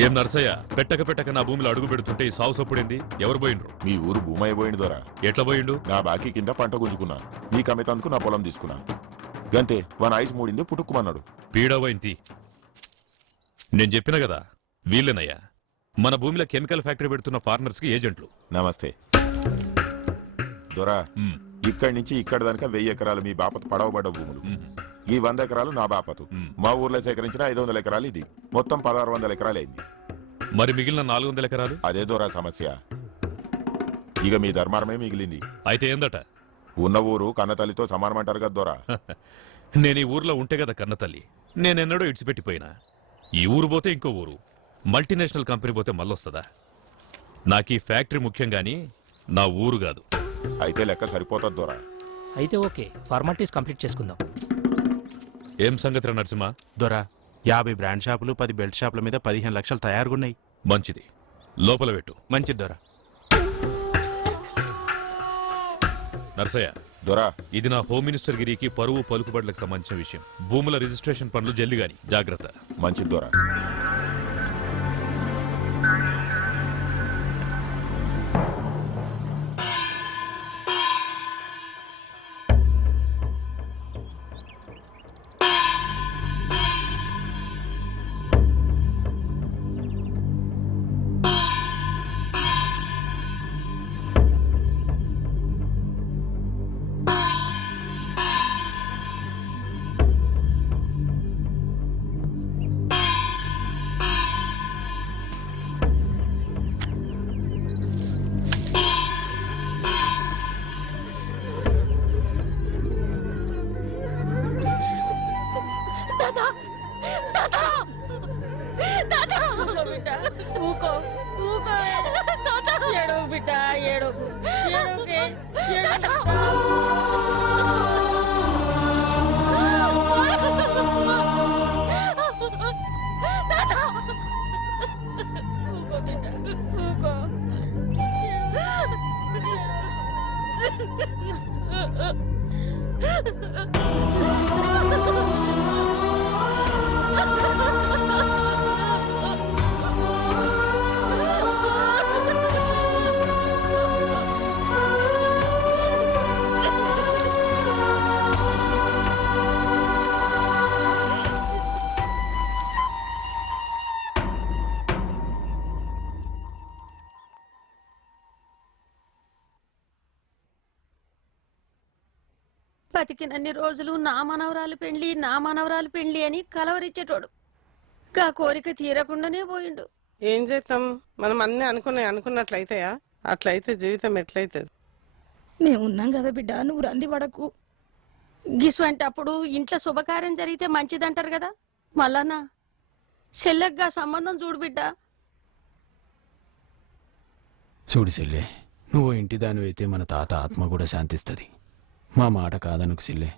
ఏం నర్సయ్య, పెట్టక నా భూమిలో అడుగు పెడుతుంటే ఈ సాగు సొప్పుడేంది? ఎవరు పోయిండ్రు? మీ ఊరు భూమి అయిపోయింది దొరా. ఎట్లా పోయిండు? నా బాకీ కింద పంట గుంజుకున్నా, నీ కమితందుకు నా పొలం తీసుకున్నా. గంతే వన్ ఐస్ మూడింది పుట్టుకుమన్నాడు. పీడవైంది. నేను చెప్పిన కదా, వీళ్ళేనయ్యా మన భూమిలో కెమికల్ ఫ్యాక్టరీ పెడుతున్న ఫార్మర్స్ కి ఏజెంట్లు. నమస్తే దొరా. ఇక్కడి నుంచి ఇక్కడి దానిక 1000 ఎకరాలు మీ బాపతు పడవబడ్డ భూములు. ఈ 100 ఎకరాలు నా బాపతు. మా ఊర్లో సేకరించిన 500 ఎకరాలు ఇది. మొత్తం 1600 ఎకరాలు అయింది. మరి మిగిలిన 400 ఎకరాలు? అదే దొరా సమస్య. ఇక మీ ధర్మారమే మిగిలింది. అయితే ఏందట? ఉన్న ఊరు కన్నతల్లితో సమానమంటారు కదా దొరా. నేను ఈ ఊర్లో ఉంటే కదా కన్నతల్లి. నేనెన్నడో ఇడిచిపెట్టిపోయినా. ఈ ఊరు పోతే ఇంకో ఊరు, మల్టీనేషనల్ కంపెనీ పోతే మళ్ళొస్తుందా? నాకు ఈ ఫ్యాక్టరీ ముఖ్యం గాని నా ఊరు కాదు. అయితే లెక్క సరిపోతుంది దొరా. అయితే ఓకే, ఫార్మాలిటీస్ కంప్లీట్ చేసుకుందాం. ఏం సంగతి నరసింహ? దొరా, 50 బ్రాండ్ షాపులు, 10 బెల్ట్ షాపుల మీద 15 లక్షలు తయారుగున్నాయి. మంచిది, లోపల పెట్టు. మంచిది దొరా. నర్సయ్య దొరా, ఇది నా హోమ్ మినిస్టర్ గిరికి పరువు పలుకుబడులకు సంబంధించిన విషయం. భూముల రిజిస్ట్రేషన్ పనులు జల్ది గాని, జాగ్రత్త. మంచిది దొరా. బతికినన్ని రోజులు నా మనవరాలు పెండ్లి అని కలవరిచ్చేటోడు. గా కోరిక తీరకుండానే పోయిండు. ఏం చేస్తాం, మనం అన్ని అనుకున్నట్లయితాయా? అట్లయితే జీవితం ఎట్లయితుంది? మేమున్నాం కదా బిడ్డ, నువ్వు రంది పడకు. గిసువంటి అప్పుడు ఇంట్లో శుభకార్యం జరిగితే మంచిదంటారు కదా. మళ్ళానా చెల్లెగ్గా సంబంధం చూడు బిడ్డ. చూడు చెల్లె, నువ్వు ఇంటి దానివైతే మన తాత ఆత్మ కూడా శాంతిస్తుంది. మా మాట కాదనుకు చెల్లె.